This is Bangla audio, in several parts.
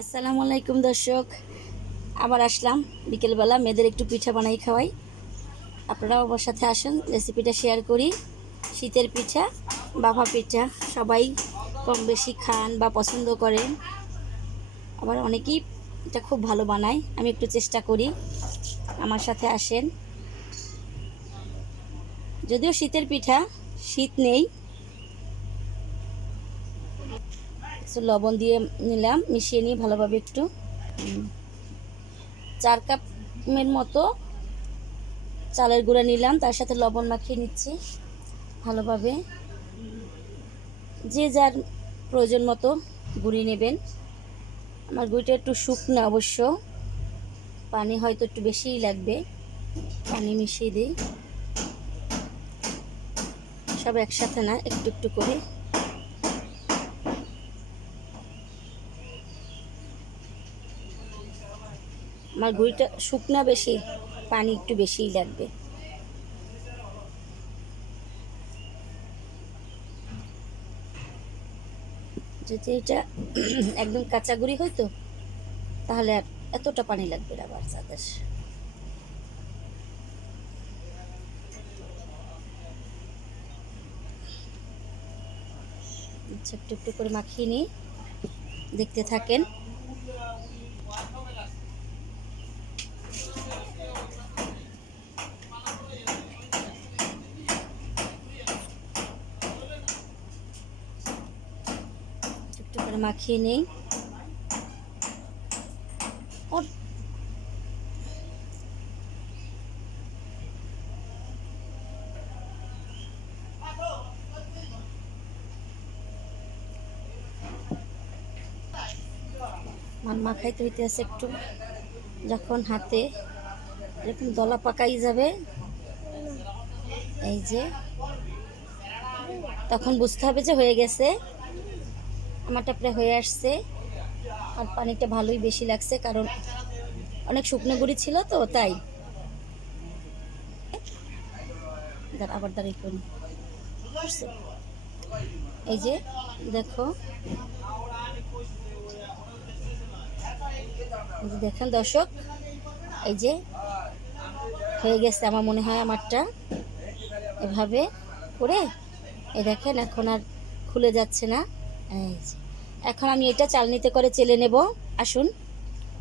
আসসালামু আলাইকুম দর্শক, আবার আসলাম বিকেলবেলা মেয়েদের একটু পিঠা বানাই খাওয়াই। আপনারাও আমার সাথে আসুন, রেসিপিটা শেয়ার করি। শীতের পিঠা, বাফা পিঠা সবাই কম বেশি খান বা পছন্দ করেন, আবার অনেকেই এটা খুব ভালো বানায়। আমি একটু চেষ্টা করি, আমার সাথে আসেন। যদিও শীতের পিঠা, শীত নেই। একটু লবণ দিয়ে নিলাম, মিশিয়ে নিই ভালোভাবে। একটু 4 কাপের মতো চালের গুঁড়া নিলাম, তার সাথে লবণ মাখিয়ে নিচ্ছি ভালোভাবে। যে যার প্রয়োজন মতো গুঁড়ি নেবেন। আমার গুঁড়িটা একটু শুকনো, অবশ্য পানি হয়তো একটু বেশিই লাগবে, পানি মিশিয়ে দিই। সব একসাথে না, একটু একটু করে। আমার গুঁড়িটা শুকনা বেশি, পানি একটু বেশিই লাগবে। যদি এটা একদম কাঁচা গুঁড়ি হইতো তাহলে আর এতটা পানি লাগবে না আবার তাদের। আচ্ছা, একটু একটু করে মাখিয়ে নিই, দেখতে থাকেন। একটু করে মাখিয়ে নিই। ওর মাখাইতে হইতে আছে একটু। যখন হাতে এরকম দলা পাকাই যাবে, এই যে, তখন বুঝতে হবে যে হয়ে গেছে। আমারটা প্রায় হয়ে আসছে। আর পানিটা ভালোই বেশি লাগছে, কারণ অনেক শুকনো গুঁড়ি ছিল তো, তাই। আবার দাঁড়িয়ে করি। এই যে দেখো, এই যে দেখেন দর্শক, এই যে হয়ে গেছে আমার মনে হয় আমারটা। এভাবে করে এই দেখেন, এখন আর খুলে যাচ্ছে না। এই যে, এখন আমি এটা চালনিতে করে চেলে নেব। আসুন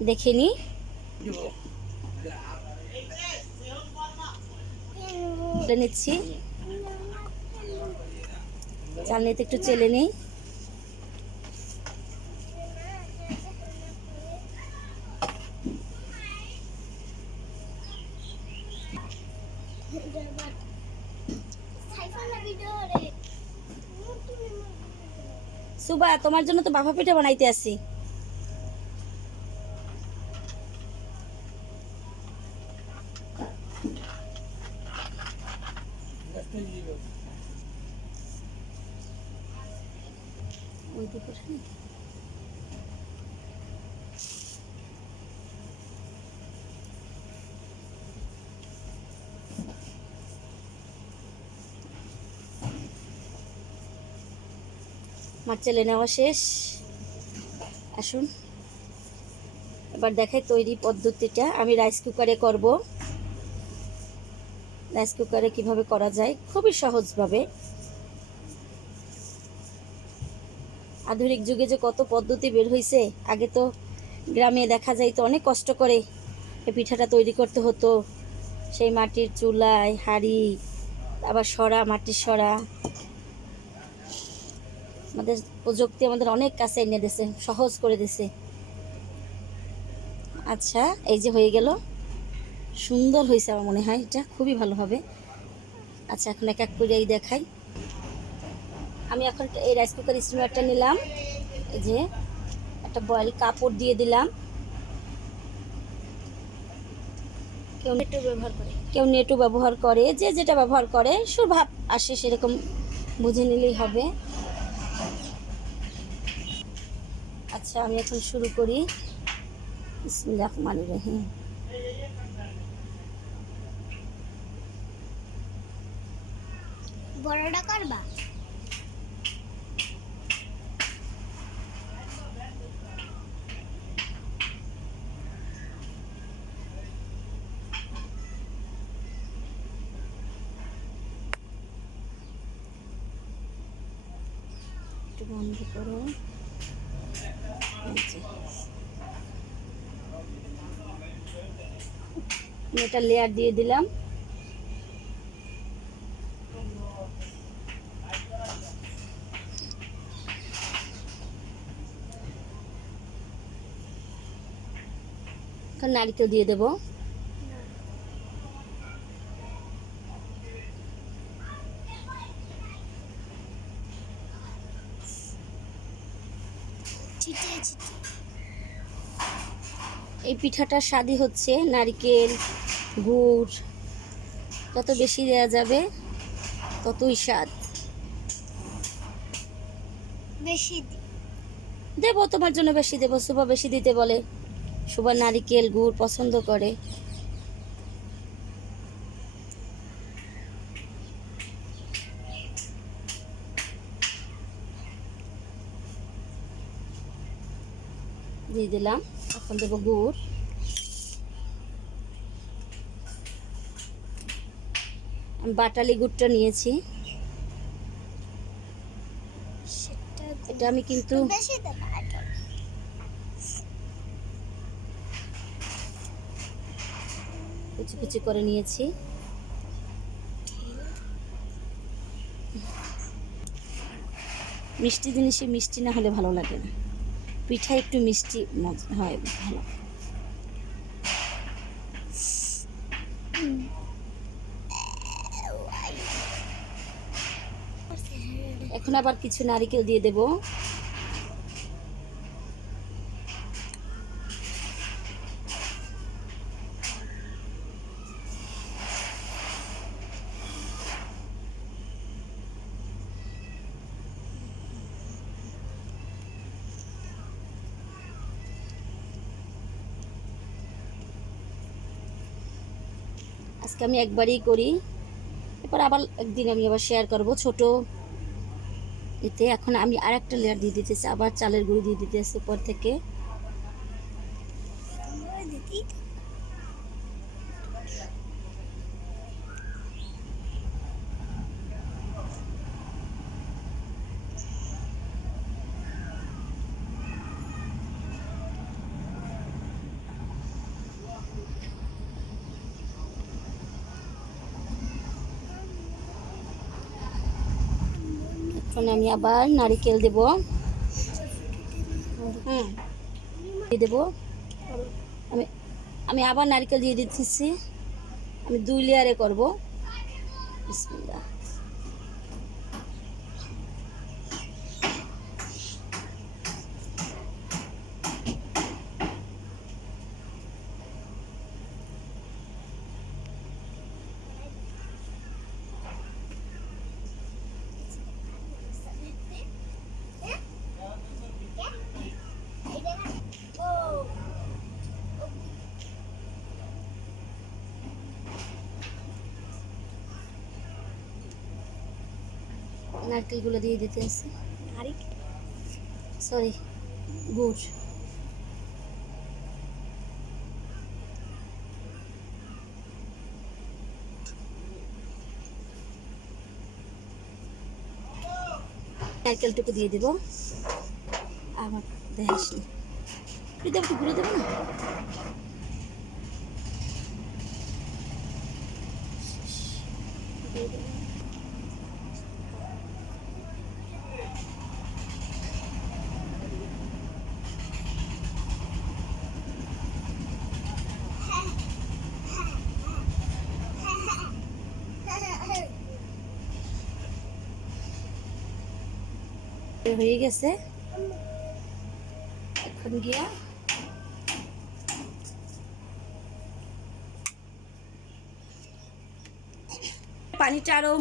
দেখে নিই। চেলে নিচ্ছি, চালনিতে একটু চেলে নিই। সুবা, তোমার জন্য তো বাফা পিঠা বানাইতে আসি। ওই দিকে আমার চেলে নেওয়া শেষ। আসুন এবার দেখাই তৈরি পদ্ধতিটা। আমি রাইস কুকারে করব। রাইস কুকারে কিভাবে করা যায়, খুবই সহজভাবে। আধুনিক যুগে যে কত পদ্ধতি বের হয়েছে, আগে তো গ্রামে দেখা যাইতো অনেক কষ্ট করে এই পিঠাটা তৈরি করতে হতো। সেই মাটির চুলায়, হাঁড়ি, আবার সরা, মাটির সরা। আমাদের প্রযুক্তি আমাদের অনেক কাছে এনে দিয়েছে, সহজ করে দিয়েছে। আচ্ছা, এই যে হয়ে গেল, সুন্দর হয়েছে আমার মনে হয়, এটা খুবই ভালো হবে। আচ্ছা, এখন এক এক করে এই দেখাই। আমি এখন এই রাইস কুকার স্টিমারটা নিলাম। এই যে একটা বয়েল কাপড় দিয়ে দিলাম। কেউ নেটও ব্যবহার করে, কেউ নেটও ব্যবহার করে, যে যেটা ব্যবহার করে সুভাব আসে সেরকম বুঝে নিলেই হবে। আচ্ছা, আমি এখন শুরু করি। বিসমিল্লাহির রহমানির রহিম। বড়টা করবা? একটু বন্ধ করো। এটা লেয়ার দিয়ে দিলাম। নারকেল দিয়ে দেব। এই পিঠাটার স্বাদই হচ্ছে নারকেল, গুড়, যত বেশি দেওয়া যাবে ততই স্বাদ। বেশি দেবো, তোমার জন্য বেশি দেবো। সুবা বেশি দিতে বলে, সুবা নারকেল গুড় পছন্দ করে। দিয়ে দিলাম। এখন দেবো গুড়। আমি বাটালি গুড়টা নিয়েছি। এটা আমি কিন্তু বেশি দেব না। কুচি কুচি করে নিয়েছি। মিষ্টি জিনিসে মিষ্টি না হলে ভালো লাগে না। পিঠা একটু মিষ্টি হয় ভালো। এখন আবার কিছু নারকেল দিয়ে দেব। আজকে আমি একবারই করি, এরপর আবার একদিন আমি আবার শেয়ার করব ছোট এতে। এখন আমি আর একটা লেয়ার দিয়ে দিতেছি, আবার চালের গুঁড়ি দিয়ে দিতেছি উপর থেকে। এখন আমি আবার নারকেল দেব। দিয়ে দেবো। আমি আমি আবার নারকেল দিয়ে দিতেছি। আমি 2 লেয়ারে করব। বিসমিল্লাহ। নারকেলগুলো দিয়ে দিতে আছে, সরি গুড়। নারকেলটুকু দিয়ে দিব। আবার দেখাস নি, একটু দেবো, একটু ঘুরে দেবো না। দিয়ে দেবো। হয়ে গেছে। এখন গিয়া পানিটা আরো,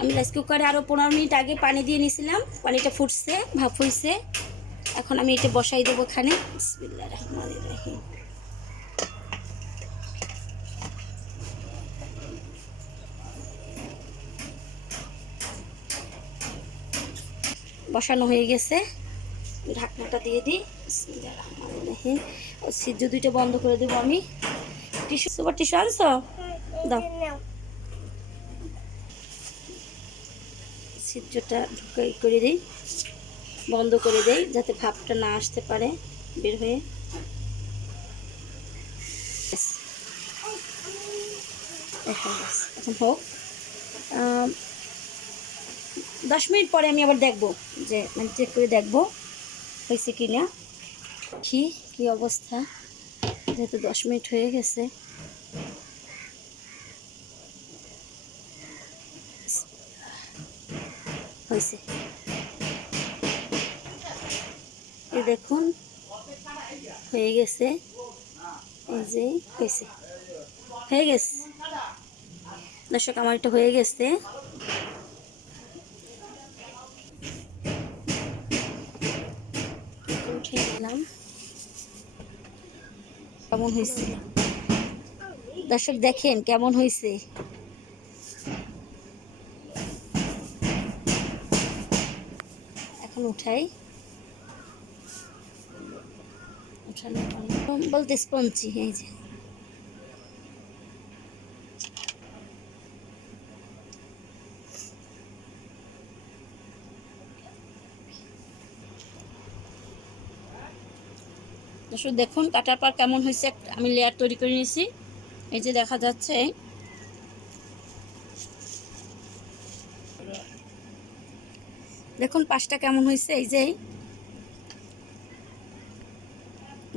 আমি রাইস কুকারে আরো 15 মিনিট আগে পানি দিয়ে নিয়েছিলাম। পানিটা ফুটছে, ভাপ হয়েছে। এখন আমি এটা বসাই দেবো এখানে। বিসমিল্লাহির রহমানির রহিম। বসানো হয়ে গেছে, ঢাকনাটা দিয়ে দিই। বিসমিল্লাহির রহমানির রহিম। সিদ্ধ দুইটা বন্ধ করে দেবো আমি। টিস্যু, সুপার টিস্যু আনছো? দাও। ছিদ্রটা করে দিই, বন্ধ করে দেই যাতে ভাপটা না আসতে পারে বের হয়ে। এখন হোক, 10 মিনিট পরে আমি আবার দেখবো, যে মানে চেক করে দেখবো হয়েছে কি না। কি অবস্থা, যেহেতু 10 মিনিট হয়ে গেছে। হয়েছে, এই দেখুন হয়ে গেছে, এই যে হয়ে গেছে দর্শক, আমার এটা হয়ে গেছে। উঠিয়ে নিলাম, কেমন হয়েছে দর্শক দেখেন কেমন হয়েছে। এখন উঠাই, উঠানো বলতে স্পঞ্জি, এই যে দর্শক দেখুন কাটার পর কেমন হয়েছে। আমি লেয়ার তৈরি করে নিয়েছি, এই যে দেখা যাচ্ছে। দেখুন পাশটা কেমন হয়েছে, এই যে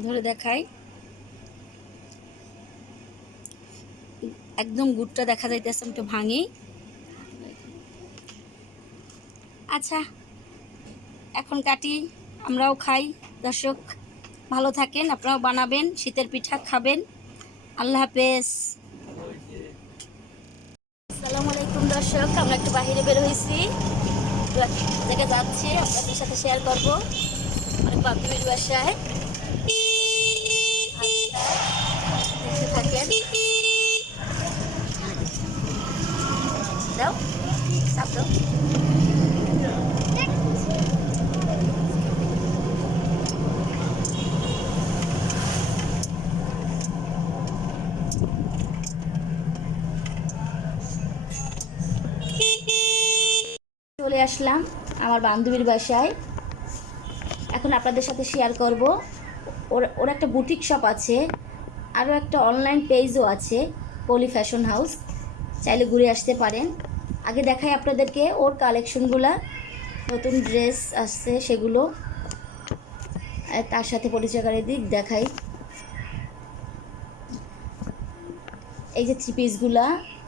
ধরে দেখাই, একদম গুড়টা দেখা যাইতেছে। আমি একটু ভাঙি। আচ্ছা এখন কাটি, আমরাও খাই। দর্শক ভালো থাকেন, আপনারাও বানাবেন, শীতের পিঠা খাবেন। আল্লাহ হাফেজ। আসসালামু আলাইকুম দর্শক, আমরা একটু বাইরে বের হয়েছি, জায়গায় যাচ্ছি, আপনাদের সাথে শেয়ার করব। অনেক বান্ধবীর বাসায়, দেখতে থাকেন। দাও চাপ দাও। চলে আসলাম আমার বান্ধবীর বাসায়, এখন আপনাদের সাথে শেয়ার করব। ওর একটা বুটিক শপ আছে, আরও একটা অনলাইন পেজও আছে, পলি ফ্যাশন হাউস, চাইলে ঘুরে আসতে পারেন। আগে দেখাই আপনাদেরকে ওর কালেকশনগুলা, নতুন ড্রেস আসছে সেগুলো, তার সাথে পরিচয়কারী দিক দেখাই। এই যে থ্রি পিসগুলা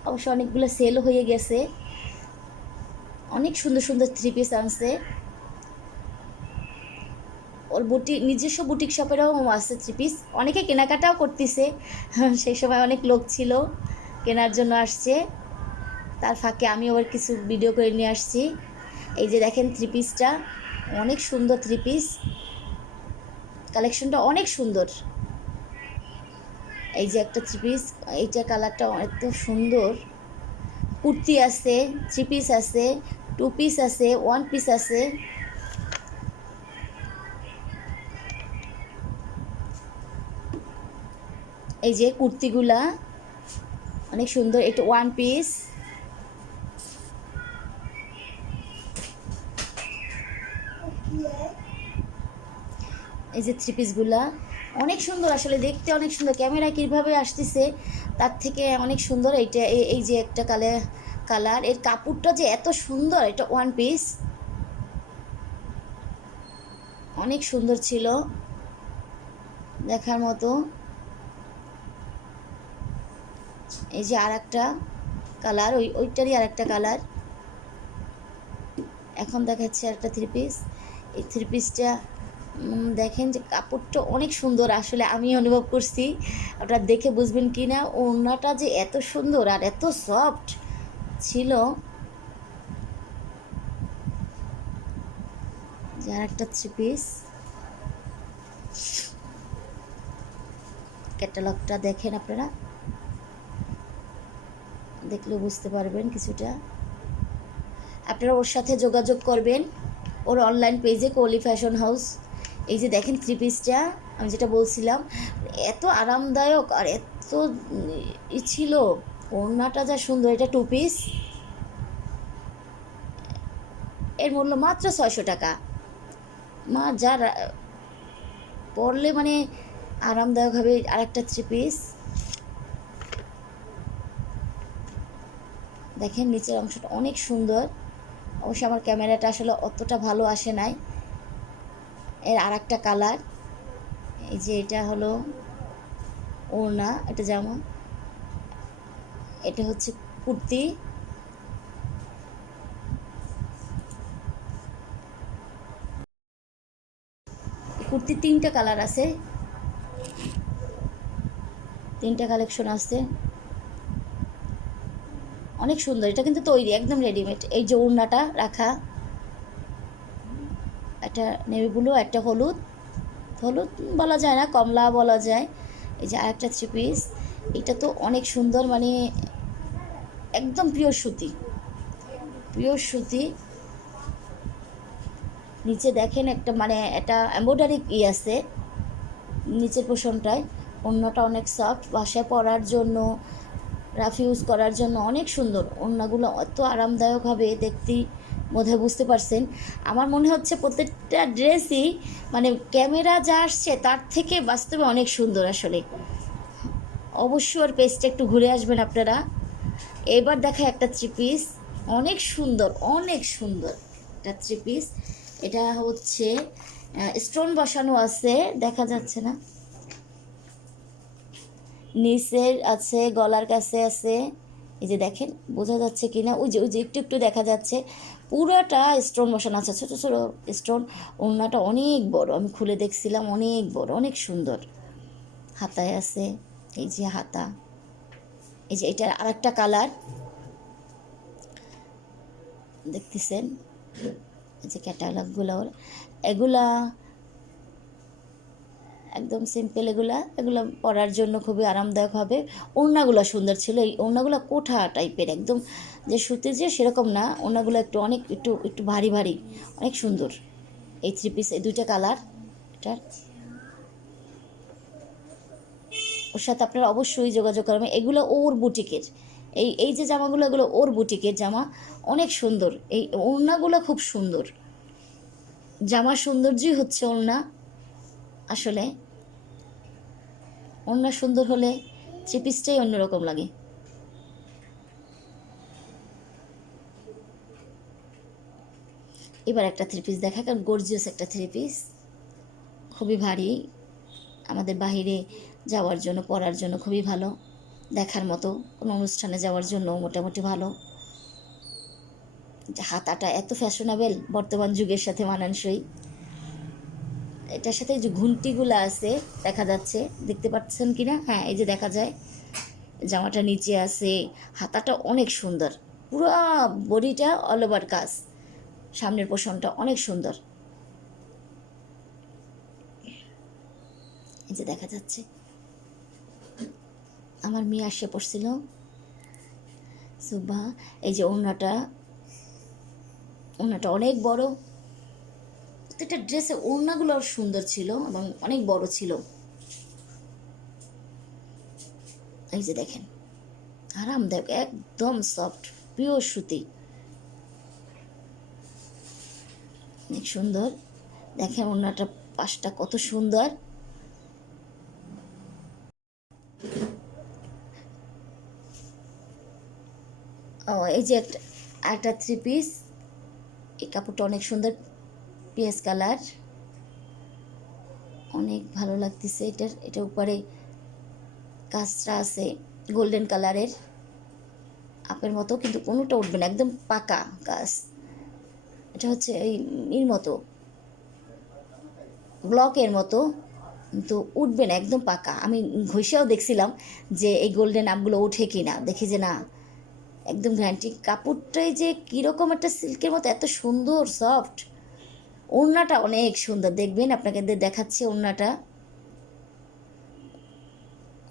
অবশ্য অনেকগুলো সেল হয়ে গেছে, অনেক সুন্দর সুন্দর থ্রি পিস আনছে। ওর নিজস্ব বুটিক শপেরও আছে থ্রি পিস, অনেকে কেনাকাটাও করতেছে, সেই সময় অনেক লোক ছিল কেনার জন্য আসছে, তার ফাঁকে আমি আবার কিছু ভিডিও করে নিয়ে আসছি। এই যে দেখেন থ্রি পিসটা, অনেক সুন্দর থ্রি পিস, কালেকশনটা অনেক সুন্দর। এই যে একটা থ্রি পিস, এইটা কালারটা এত সুন্দর। কুর্তি আছে, থ্রি পিস আছে, টু পিস আছে, ওয়ান পিস আছে। এই যে কুর্তিগুলা অনেক সুন্দর, এটা ওয়ান পিস। এই যে থ্রি পিসগুলা অনেক সুন্দর, আসলে দেখতে অনেক সুন্দর, ক্যামেরায় কীভাবে আসতেছে তার থেকে অনেক সুন্দর। এইটা এই যে একটা কালার, এর কাপড়টা যে এত সুন্দর, এটা ওয়ান পিস, অনেক সুন্দর ছিল দেখার মতো। এই যে আর একটা কালার, ওইটারই আর একটা কালার। এখন দেখাচ্ছে একটা থ্রি পিস, এই থ্রি পিসটা দেখেন যে কাপড়টা অনেক সুন্দর, আসলে আমি অনুভব করছি, আপনারা দেখে বুঝবেন কি না। ওড়নাটা যে এত সুন্দর আর এত সফট ছিল। যার একটা থ্রি পিস, ক্যাটালগটা দেখেন, আপনারা দেখলেও বুঝতে পারবেন কিছুটা। আপনারা ওর সাথে যোগাযোগ করবেন, ওর অনলাইন পেজে পলি ফ্যাশন হাউস। এই যে দেখেন থ্রি পিসটা, আমি যেটা বলছিলাম, এত আরামদায়ক আর এত ছিল, ওড়নাটা যা সুন্দর। এটা টু পিস, এর মূল্য মাত্র 600 টাকা। মা যা পরলে মানে আরামদায়ক হবে। আরেকটা 3 পিস দেখেন, নিচের অংশটা অনেক সুন্দর। অবশ্য আমার ক্যামেরাটা আসলে অতটা ভালো আসে নাই। এর আরেকটা কালার, এই যে এটা হলো ওড়না, এটা জামা, এটা হচ্ছে কুর্তি। কুর্তির 3টা কালার আছে, 3টা কালেকশন আছে, অনেক সুন্দর। এটা কিন্তু তৈরি একদম রেডিমেড। এই যে ওড়নাটা রাখা, একটা নেভি ব্লু, একটা হলুদ, হলুদ বলা যায় না, কমলা বলা যায়। এই যে আরেকটা 3 পিস, এটা তো অনেক সুন্দর, মানে একদম পিওর সুতি, পিওর সুতি। নিচে দেখেন একটা মানে এটা এমব্রয়ডারি আছে নিচের পোর্শনটায়। ওড়নাটা অনেক সফট, বাসায় পরার জন্য, রাফ ইউজ করার জন্য অনেক সুন্দর। ওড়নাগুলো এত আরামদায়ক হবে দেখতেই বোধহয় বুঝতে পারছেন। আমার মনে হচ্ছে প্রত্যেকটা ড্রেসই মানে ক্যামেরা যা আসছে তার থেকে বাস্তবে অনেক সুন্দর আসলে। অবশ্যই ওর পেজটা একটু ঘুরে আসবেন আপনারা। এবার দেখা একটা 3 পিস, অনেক সুন্দর, অনেক সুন্দর একটা 3 পিস। এটা হচ্ছে স্টোন বসানো আছে, দেখা যাচ্ছে না, নিচের আছে, গলার কাছে আছে। এই যে দেখেন, বোঝা যাচ্ছে কি না, ওই যে একটু একটু দেখা যাচ্ছে। পুরোটা স্টোন বসানো আছে, ছোটো ছোটো স্টোন। ওড়নাটা অনেক বড়, আমি খুলে দেখছিলাম, অনেক বড়, অনেক সুন্দর। হাতায় আছে, এই যে হাতা। এই যে এটার আরেকটা কালার দেখতেছেন, এই যে ক্যাটালগুলো, এগুলা একদম সিম্পল। এগুলা পরার জন্য খুবই আরামদায়ক হবে। ওড়নাগুলো সুন্দর ছিল, এই ওড়নাগুলো কোঠা টাইপের, একদম যে সুতির যে সেরকম না, ওড়নাগুলো একটু অনেক একটু একটু ভারী ভারী, অনেক সুন্দর। এই 3 পিস, এই 2টা কালার এটার। ওর সাথে আপনারা অবশ্যই যোগাযোগ করবেন। এগুলো ওর বুটিকের, এই এই যে জামাগুলো, এগুলো ওর বুটিকের জামা, অনেক সুন্দর। এই ওড়নাগুলো খুব সুন্দর। জামার সৌন্দর্যই হচ্ছে ওড়না আসলে। ওড়না সুন্দর হলে 3 পিসটাই অন্যরকম লাগে। এবার একটা 3 পিস দেখা, কারণ গর্জিয়াস একটা 3 পিস, খুবই ভারী, আমাদের বাহিরে যাওয়ার জন্য, পরার জন্য খুবই ভালো, দেখার মতো, কোনো অনুষ্ঠানে যাওয়ার জন্য মোটামুটি ভালো। হাতাটা এত ফ্যাশনেবল, বর্তমান যুগের সাথে মানানসই। এটার সাথে যে ঘুন্টিগুলো আছে দেখা যাচ্ছে, দেখতে পাচ্ছেন কি না? হ্যাঁ, এই যে দেখা যায়, জামাটা নিচে আছে, হাতাটা অনেক সুন্দর, পুরো বডিটা অল ওভার কাজ, সামনের পোষণটা অনেক সুন্দর। এই যে দেখা যাচ্ছে, আমার মেয়ে আসে পড়ছিল সুবা। এই যে ওড়নাটা, ওড়নাটা অনেক বড়। প্রত্যেকটা ড্রেসে ওড়নাগুলো সুন্দর ছিল এবং অনেক বড় ছিল। এই যে দেখেন, আরামদায়ক, একদম সফট, পিওর সুতি, অনেক সুন্দর। দেখেন ওড়নাটা পাশটা কত সুন্দর। ও, এই যে একটা 3 পিস, এই কাপড়টা অনেক সুন্দর, পিএস কালার, অনেক ভালো লাগতেছে। এটার উপরে কাজটা আছে গোল্ডেন কালারের, আপের মতো, কিন্তু কোনোটা উঠবে না, একদম পাকা কাজ। এটা হচ্ছে এই মতো, ব্লকের মতো, কিন্তু উঠবে না, একদম পাকা। আমি ঘষেও দেখছিলাম যে এই গোল্ডেন আপগুলো ওঠে কি না, দেখি যে না, একদম গ্যারান্টি। কাপড়টাই যে কীরকম একটা সিল্কের মতো, এত সুন্দর সফট। ওড়নাটা অনেক সুন্দর, দেখবেন, আপনাকে দেখাচ্ছি ওড়নাটা।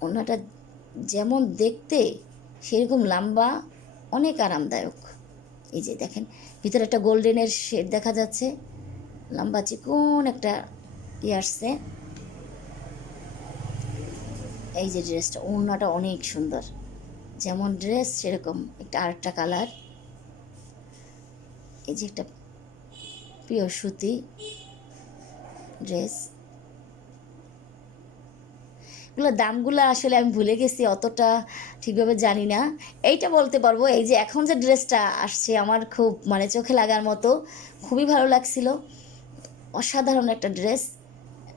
ওড়নাটা যেমন দেখতে সেরকম লম্বা, অনেক আরামদায়ক। এই যে দেখেন, ভিতরে একটা গোল্ডেনের শেড দেখা যাচ্ছে, লম্বা চিকন একটা আসছে। এই যে ড্রেসটা, ওড়নাটা অনেক সুন্দর, যেমন ড্রেস সেরকম। একটা আরেকটা কালার, এই যে একটা পিওর সুতি ড্রেস। এগুলোর দামগুলো আসলে আমি ভুলে গেছি, অতটা ঠিকভাবে জানি না। এইটা বলতে পারবো, এই যে এখন যে ড্রেসটা আসছে আমার খুব মানে চোখে লাগার মতো, খুবই ভালো লাগছিল। অসাধারণ একটা ড্রেস,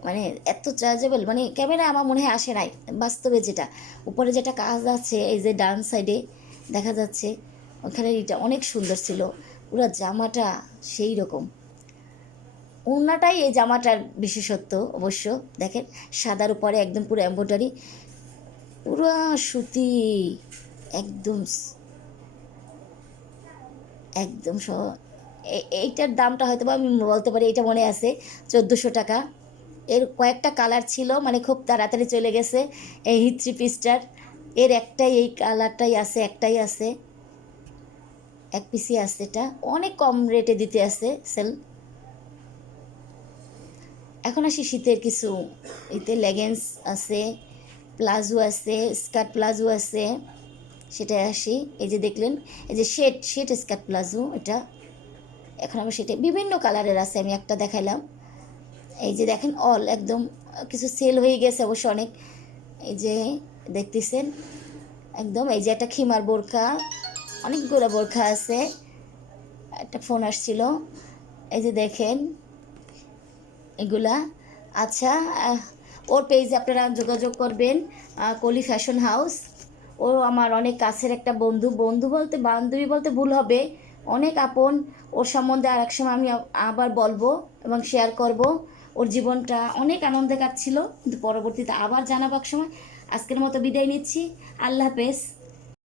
মানে এত চার্জেবল, মানে ক্যামেরায় আমার মনে হয় আসে নাই, বাস্তবে যেটা উপরে যেটা কাজ আছে এই যে ডান সাইডে দেখা যাচ্ছে, ওখানে এটা অনেক সুন্দর ছিল। পুরো জামাটা সেই রকম, ওড়নাটাই এই জামাটার বিশেষত্ব অবশ্য। দেখেন সাদার উপরে একদম পুরো এমব্রয়ডারি, পুরো সুতি, একদম একদম এইটার দামটা হয়তো বা আমি বলতে পারি, এটা মনে আছে 1400 টাকা। এর কয়েকটা কালার ছিল, মানে খুব তাড়াতাড়ি চলে গেছে এই থ্রি পিসটার। এর একটাই, এই কালারটাই আছে, একটাই আছে, এক পিসই আছে। এটা অনেক কম রেটে দিতে আছে সেল। এখন আসি শীতের কিছু, এতে লেগিংস আছে, প্লাজো আছে, স্কার্ট প্লাজো আছে, সেটাই আসি। এই যে দেখলেন, এই যে শেড স্কার্ট প্লাজো, এটা এখন আমার সেটা বিভিন্ন কালারের আছে, আমি একটা দেখাইলাম। এই যে দেখেন অল একদম কিছু সেল হয়ে গেছে অবশ্য অনেক, এই যে দেখতেছেন একদম। এই যে একটা খিমার বোরখা, অনেকগুলো বোরখা আছে। একটা ফোন আসছিল, এই যে দেখেন এগুলা। আচ্ছা, ওর পেজে আপনারা যোগাযোগ করবেন, কলি ফ্যাশন হাউস। ও আমার অনেক কাছের একটা বন্ধু, বন্ধু বলতে বান্ধবী বলতে ভুল হবে, অনেক আপন। ওর সম্বন্ধে আর এক সময় আমি আবার বলবো এবং শেয়ার করব। ওর জীবনটা অনেক আনন্দে কাটছিল, কিন্তু পরবর্তীতে আবার জানাবার সময়। আজকের মতো বিদায় নিচ্ছি, আল্লাহ হাফেজ।